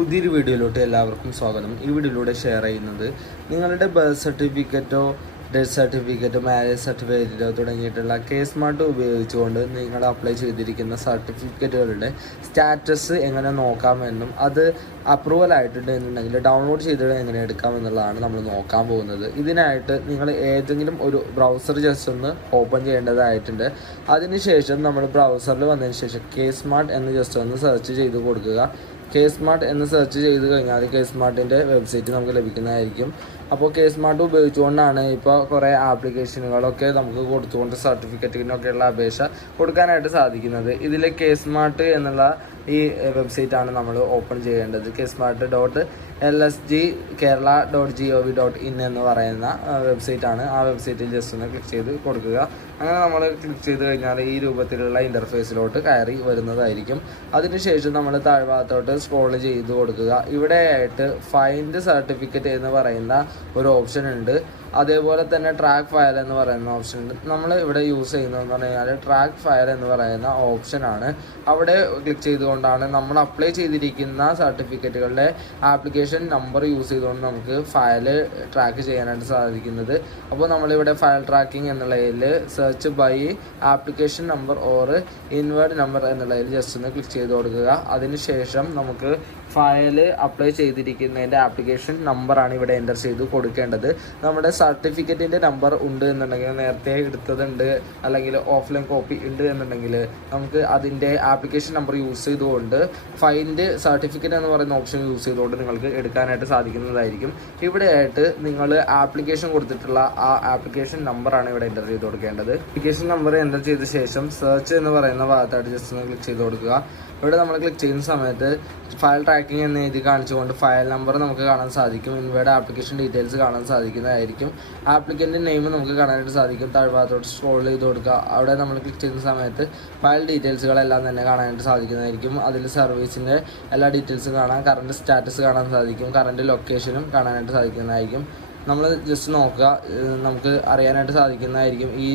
പുതിയൊരു വീഡിയോയിലോട്ട് എല്ലാവർക്കും സ്വാഗതം. ഈ വീഡിയോയിലൂടെ ഷെയർ ചെയ്യുന്നത് നിങ്ങളുടെ ബർത്ത് സർട്ടിഫിക്കറ്റോ ഡെത്ത് സർട്ടിഫിക്കറ്റോ മാരേജ് സർട്ടിഫിക്കറ്റോ തുടങ്ങിയിട്ടുള്ള കെ സ്മാർട്ട് ഉപയോഗിച്ചുകൊണ്ട് നിങ്ങൾ അപ്ലൈ ചെയ്തിരിക്കുന്ന സർട്ടിഫിക്കറ്റുകളുടെ സ്റ്റാറ്റസ് എങ്ങനെ നോക്കാമെന്നും അത് അപ്രൂവൽ ആയിട്ടുണ്ട് എന്നുണ്ടെങ്കിൽ ഡൗൺലോഡ് ചെയ്ത് എങ്ങനെ എടുക്കാമെന്നുള്ളതാണ് നമ്മൾ നോക്കാൻ പോകുന്നത്. ഇതിനായിട്ട് നിങ്ങൾ ഏതെങ്കിലും ഒരു ബ്രൗസർ ജസ്റ്റ് ഒന്ന് ഓപ്പൺ ചെയ്യേണ്ടതായിട്ടുണ്ട്. അതിനുശേഷം നമ്മൾ ബ്രൗസറിൽ വന്നതിന് ശേഷം കെ സ്മാർട്ട് എന്ന് ജസ്റ്റ് ഒന്ന് സെർച്ച് ചെയ്ത് കൊടുക്കുക. കെ സ്മാർട്ട് എന്ന് സെർച്ച് ചെയ്ത് കഴിഞ്ഞാൽ കെ സ്മാർട്ടിന്റെ വെബ്സൈറ്റ് നമുക്ക് ലഭിക്കുന്നതായിരിക്കും. അപ്പോൾ കെ സ്മാർട്ട് ഉപയോഗിച്ചുകൊണ്ടാണ് ഇപ്പോൾ കുറേ ആപ്ലിക്കേഷനുകളൊക്കെ നമുക്ക് കൊടുത്തുകൊണ്ട് സർട്ടിഫിക്കറ്റിനൊക്കെയുള്ള അപേക്ഷ കൊടുക്കാനായിട്ട് സാധിക്കുന്നത്. ഇതിൽ കെ സ്മാർട്ട് എന്നുള്ള ഈ വെബ്സൈറ്റാണ് നമ്മൾ ഓപ്പൺ ചെയ്യേണ്ടത്. K smart dot L S G Kerala dot G O V dot in എന്ന് പറയുന്ന വെബ്സൈറ്റാണ് ആ വെബ്സൈറ്റിൽ ജസ്റ്റ് ഒന്ന് ക്ലിക്ക് ചെയ്ത് കൊടുക്കുക. അങ്ങനെ നമ്മൾ ക്ലിക്ക് ചെയ്ത് കഴിഞ്ഞാൽ ഈ രൂപത്തിലുള്ള ഇന്റർഫേസിലോട്ട് കയറി വരുന്നതായിരിക്കും. അതിനുശേഷം നമ്മൾ താഴ്ഭാഗത്തോട്ട് സ്ക്രോൾ ചെയ്ത് കൊടുക്കുക. ഇവിടെയായിട്ട് ഫൈൻഡ് സർട്ടിഫിക്കറ്റ് എന്ന് പറയുന്ന ഒരു ഓപ്ഷൻ ഉണ്ട്. അതേപോലെ തന്നെ ട്രാക്ക് ഫയൽ എന്ന് പറയുന്ന ഓപ്ഷൻ ഉണ്ട്. നമ്മൾ ഇവിടെ യൂസ് ചെയ്യുന്നതെന്ന് പറഞ്ഞു കഴിഞ്ഞാൽ ട്രാക്ക് ഫയൽ എന്ന് പറയുന്ന ഓപ്ഷനാണ് അവിടെ ക്ലിക്ക് ചെയ്തുകൊണ്ടാണ് നമ്മൾ അപ്ലൈ ചെയ്തിരിക്കുന്ന സർട്ടിഫിക്കറ്റുകളുടെ ആപ്ലിക്കേഷൻ നമ്പർ യൂസ് ചെയ്തുകൊണ്ട് നമുക്ക് ഫയൽ ട്രാക്ക് ചെയ്യാനായിട്ട് സാധിക്കുന്നത്. അപ്പോൾ നമ്മളിവിടെ ഫയൽ ട്രാക്കിംഗ് എന്നുള്ളതിൽ search by application number or inward number എന്നുള്ളതിൽ ജസ്റ്റ് ഒന്ന് ക്ലിക്ക് ചെയ്ത് കൊടുക്കുക. അതിനുശേഷം നമുക്ക് ഫയൽ അപ്ലൈ ചെയ്തിരിക്കുന്നതിന്റെ ആപ്ലിക്കേഷൻ നമ്പറാണ് ഇവിടെ എന്റർ ചെയ്ത് കൊടുക്കേണ്ടത്. നമ്മുടെ സർട്ടിഫിക്കറ്റിന്റെ നമ്പർ ഉണ്ട് എന്നുണ്ടെങ്കിൽ നേരത്തെ എടുത്തതുണ്ട് അല്ലെങ്കിൽ ഓഫ്ലൈൻ കോപ്പി ഉണ്ട് എന്നുണ്ടെങ്കിൽ നമുക്ക് അതിന്റെ ആപ്ലിക്കേഷൻ നമ്പർ യൂസ് ചെയ്തുകൊണ്ട് ഫൈൻഡ് സർട്ടിഫിക്കറ്റ് എന്ന് പറയുന്ന ഓപ്ഷൻ യൂസ് ചെയ്തുകൊണ്ട് നിങ്ങൾക്ക് എടുക്കാനായിട്ട് സാധിക്കുന്നതായിരിക്കും. ഇവിടെയായിട്ട് നിങ്ങൾ ആപ്ലിക്കേഷൻ കൊടുത്തിട്ടുള്ള ആ ആപ്ലിക്കേഷൻ നമ്പറാണ് ഇവിടെ എന്റർ ചെയ്ത് കൊടുക്കേണ്ടത്. ആപ്ലിക്കേഷൻ നമ്പർ എന്റർ ചെയ്ത ശേഷം സെർച്ച് എന്ന് പറയുന്ന ഭാഗത്തായിട്ട് ജസ്റ്റ് ഒന്ന് ക്ലിക്ക് ചെയ്ത് കൊടുക്കുക. ഇവിടെ നമ്മൾ ക്ലിക്ക് ചെയ്യുന്ന സമയത്ത് ഫയൽ ട്രാക്കിംഗ് എന്ന് എഴുതി കാണിച്ചുകൊണ്ട് ഫയൽ നമ്പർ നമുക്ക് കാണാൻ സാധിക്കും. ഇൻവയുടെ ആപ്ലിക്കേഷൻ ഡീറ്റെയിൽസ് കാണാൻ സാധിക്കുന്നതായിരിക്കും. ആപ്ലിക്കന്റെ നെയിം നമുക്ക് കാണാനായിട്ട് സാധിക്കും. താഴ്ഭാഗത്തോട്ട് സ്ക്രോൾ ചെയ്ത് കൊടുക്കുക. അവിടെ നമ്മൾ ക്ലിക്ക് ചെയ്യുന്ന സമയത്ത് ഫയൽ ഡീറ്റെയിൽസുകളെല്ലാം തന്നെ കാണാനായിട്ട് സാധിക്കുന്നതായിരിക്കും. അതിൽ സർവീസിന്റെ എല്ലാ ഡീറ്റെയിൽസും കാണാം. കറണ്ട് സ്റ്റാറ്റസ് കാണാൻ സാധിക്കും. കറണ്ട് ലൊക്കേഷനും കാണാനായിട്ട് സാധിക്കുന്നതായിരിക്കും. നമ്മൾ ജസ്റ്റ് നോക്കുക. നമുക്ക് അറിയാനായിട്ട് സാധിക്കുന്നതായിരിക്കും ഈ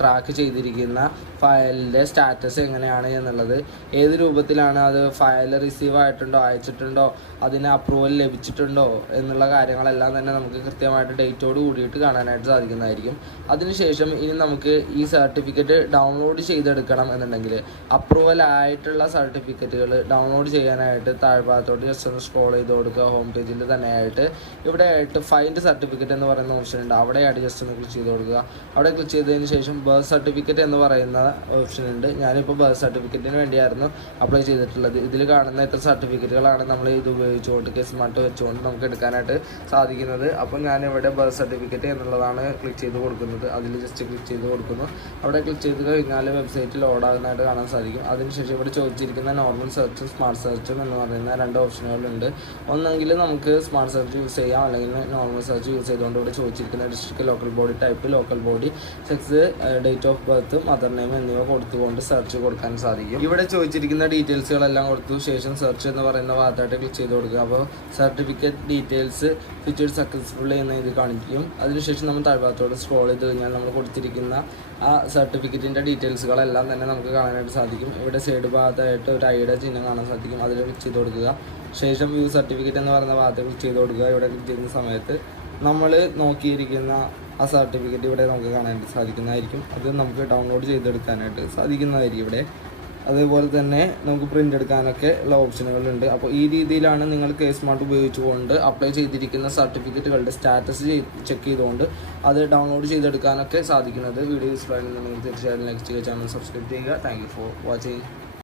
ട്രാക്ക് ചെയ്തിരിക്കുന്ന ഫയലിന്റെ സ്റ്റാറ്റസ് എങ്ങനെയാണ് എന്നുള്ളത്. ഏത് രൂപത്തിലാണ് അത് ഫയൽ റിസീവ് ആയിട്ടുണ്ടോ അയച്ചിട്ടുണ്ടോ അതിന് അപ്രൂവൽ ലഭിച്ചിട്ടുണ്ടോ എന്നുള്ള കാര്യങ്ങളെല്ലാം തന്നെ നമുക്ക് കൃത്യമായിട്ട് ഡേറ്റോട് കൂടിയിട്ട് കാണാനായിട്ട് സാധിക്കുന്നതായിരിക്കും. അതിനുശേഷം ഇനി നമുക്ക് ഈ സർട്ടിഫിക്കറ്റ് ഡൗൺലോഡ് ചെയ്തെടുക്കണം എന്നുണ്ടെങ്കിൽ അപ്രൂവൽ ആയിട്ടുള്ള സർട്ടിഫിക്കറ്റുകൾ ഡൗൺലോഡ് ചെയ്യാനായിട്ട് താഴ്ഭാഗത്തോട്ട് ജസ്റ്റ് ഒന്ന് സ്ക്രോൾ ചെയ്ത് കൊടുക്കുക. ഹോം പേജിൽ തന്നെയായിട്ട്. ഇവിടെ ആയിട്ട് ഫൈൻഡ് സർട്ടിഫിക്കറ്റ് എന്ന് പറയുന്ന ഓപ്ഷൻ ഉണ്ട്. അവിടെയാണ് ജസ്റ്റ് ഒന്ന് ക്ലിക്ക് ചെയ്ത് കൊടുക്കുക. അവിടെ ക്ലിക്ക് ചെയ്തതിന് ശേഷം ബർത്ത് സർട്ടിഫിക്കറ്റ് എന്ന് പറയുന്ന ഓപ്ഷൻ ഉണ്ട്. ഞാനിപ്പോൾ ബർത്ത് സർട്ടിഫിക്കറ്റിന് വേണ്ടിയായിരുന്നു അപ്ലൈ ചെയ്തിട്ടുള്ളത്. ഇതിൽ കാണുന്ന എത്ര സർട്ടിഫിക്കറ്റുകളാണ് നമ്മൾ ഇത് ഉപയോഗിച്ചുകൊണ്ട് കേസ് സ്മാർട്ട് വെച്ചുകൊണ്ട് നമുക്ക് എടുക്കാനായിട്ട് സാധിക്കുന്നത്. അപ്പോൾ ഞാനിവിടെ ബർത്ത് സർട്ടിഫിക്കറ്റ് എന്നുള്ളതാണ് ക്ലിക്ക് ചെയ്ത് കൊടുക്കുന്നത്. അതിൽ ജസ്റ്റ് ക്ലിക്ക് ചെയ്ത് കൊടുക്കുന്നു. അവിടെ ക്ലിക്ക് ചെയ്ത് കഴിഞ്ഞാൽ വെബ്സൈറ്റിൽ ലോഡാകുന്നതായിട്ട് കാണാൻ സാധിക്കും. അതിനുശേഷം ഇവിടെ ചോദിച്ചിരിക്കുന്ന നോർമൽ സെർച്ചും സ്മാർട്ട് സെർച്ചും എന്ന് പറയുന്ന രണ്ട് ഓപ്ഷനുകളുണ്ട് ഒന്നെങ്കിൽ നമുക്ക് സ്മാർട്ട് സെർച്ച് യൂസ് ചെയ്യാം. അല്ലെങ്കിൽ നോർമൽ സെർച്ച് യൂസ് ചെയ്തുകൊണ്ട് ഇവിടെ ചോദിച്ചിരിക്കുന്ന district local body type local body sex date of birth mother name എന്നിവ കൊടുത്തുകൊണ്ട് സെർച്ച് കൊടുക്കാൻ സാധിക്കും. ഇവിടെ ചോദിച്ചിരിക്കുന്ന ഡീറ്റെയിൽസുകളെല്ലാം കൊടുത്തു. ശേഷം സെർച്ച് എന്ന് പറയുന്ന ഭാഗത്തായിട്ട് ക്ലിക്ക് ചെയ്ത് കൊടുക്കുക. അപ്പോൾ സർട്ടിഫിക്കറ്റ് ഡീറ്റെയിൽസ് ഫിറ്റഡ് സക്സസ്ഫുൾ എന്ന ഇത് കാണിക്കും. അതിനുശേഷം നമ്മൾ താഴ്ഭാഗത്തോട് സ്ക്രോൾ ചെയ്ത് കഴിഞ്ഞാൽ നമ്മൾ കൊടുത്തിരിക്കുന്ന ആ സർട്ടിഫിക്കറ്റിന്റെ ഡീറ്റെയിൽസുകളെല്ലാം തന്നെ നമുക്ക് കാണാനായിട്ട് സാധിക്കും. ഇവിടെ സൈഡ് ഭാഗത്തായിട്ട് ഒരു ഐയുടെ ചിഹ്നം കാണാൻ സാധിക്കും. അതിൽ ക്ലിക്ക് ചെയ്ത് കൊടുക്കുക. ശേഷം വ്യൂ സർട്ടിഫിക്കറ്റ് എന്ന് പറയുന്ന ഭാഗത്ത് ക്ലിക്ക് ചെയ്ത് കൊടുക്കുക. ഇവിടെ ക്ലിക്ക് ചെയ്യുന്ന സമയത്ത് നമ്മൾ നോക്കിയിരിക്കുന്ന ആ സർട്ടിഫിക്കറ്റ് ഇവിടെ നമുക്ക് കാണാനായിട്ട് സാധിക്കുന്നതായിരിക്കും. അത് നമുക്ക് ഡൗൺലോഡ് ചെയ്തെടുക്കാനായിട്ട് സാധിക്കുന്നതായിരിക്കും ഇവിടെ. അതേപോലെ തന്നെ നമുക്ക് പ്രിന്റ് എടുക്കാനൊക്കെ ഉള്ള ഓപ്ഷനുകളുണ്ട് അപ്പോൾ ഈ രീതിയിലാണ് നിങ്ങൾ കെ സ്മാർട്ട് ഉപയോഗിച്ചുകൊണ്ട് അപ്ലൈ ചെയ്തിരിക്കുന്ന സർട്ടിഫിക്കറ്റുകളുടെ സ്റ്റാറ്റസ് ചെക്ക് ചെയ്തുകൊണ്ട് അത് ഡൗൺലോഡ് ചെയ്തെടുക്കാനൊക്കെ സാധിക്കുന്നത്. വീഡിയോ യൂസ്ഫുൾ ആയിട്ടുണ്ടെങ്കിൽ തീർച്ചയായിട്ടും ലൈക്ക് ചെയ്യുക ചാനൽ സബ്സ്ക്രൈബ് ചെയ്യുക. Thank for watching